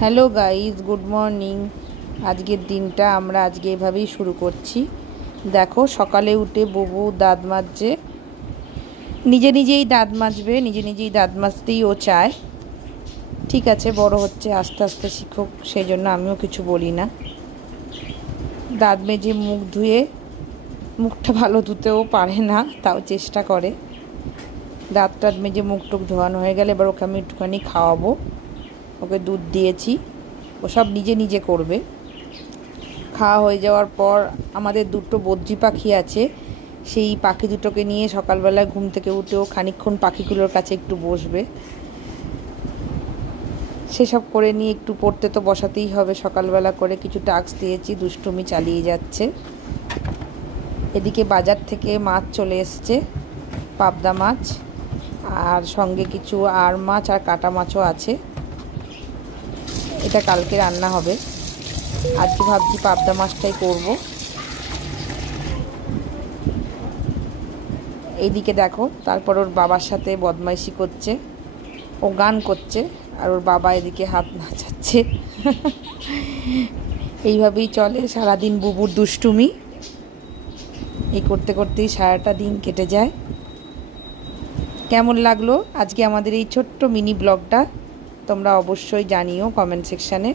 Hello guys, good morning. আজকের দিনটা আমরা আজকে এভাবেই শুরু করছি। দেখো, সকালে উঠে বুবু দাঁত মাজছে। নিজে নিজেই দাঁত মাজবে, নিজে নিজেই দাঁত মাজতেই ও চায়। ঠিক আছে, বড় হচ্ছে, আস্তে আস্তে শিখুক, সেই জন্য আমিও কিছু বলি না। দাঁত মেজে মুখ ধুয়ে, মুখটা ভালো ধুতেও পারে না, তাও চেষ্টা করে। দাঁত টাত মেজে মুখ টুক ধোয়ানো হয়ে গেলে এবার ওকে আমি একটুখানি খাওয়াবো। ওকে দুধ দিয়েছি, ও সব নিজে নিজে করবে। খাওয়া হয়ে যাওয়ার পর আমাদের দুটো বদ্রি পাখি আছে, সেই পাখি দুটোকে নিয়ে সকালবেলায় ঘুম থেকে উঠেও খানিকক্ষণ পাখিগুলোর কাছে একটু বসবে। সেসব করে নিয়ে একটু পড়তে তো বসাতেই হবে। সকালবেলা করে কিছু টাস্ক দিয়েছি, দুষ্টুমি চালিয়ে যাচ্ছে। এদিকে বাজার থেকে মাছ চলে এসছে, পাবদা মাছ, আর সঙ্গে কিছু আর মাছ আর কাটা মাছও আছে। এটা কালকে রান্না হবে। আজকে ভাবছি পাবদা মাছটাই করব। এইদিকে দেখো, তারপর ওর বাবার সাথে বদমাইশি করছে, ও গান করছে আর ওর বাবা এদিকে হাত নাচাচ্ছে। এইভাবেই চলে সারাদিন বুবুর দুষ্টুমি। এই করতে করতেই সারাটা দিন কেটে যায়। কেমন লাগলো আজকে আমাদের এই ছোট্ট মিনি ব্লগটা? তোমরা অবশ্যই জানিও কমেন্ট সেকশানে।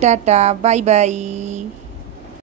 Tata, bye bye.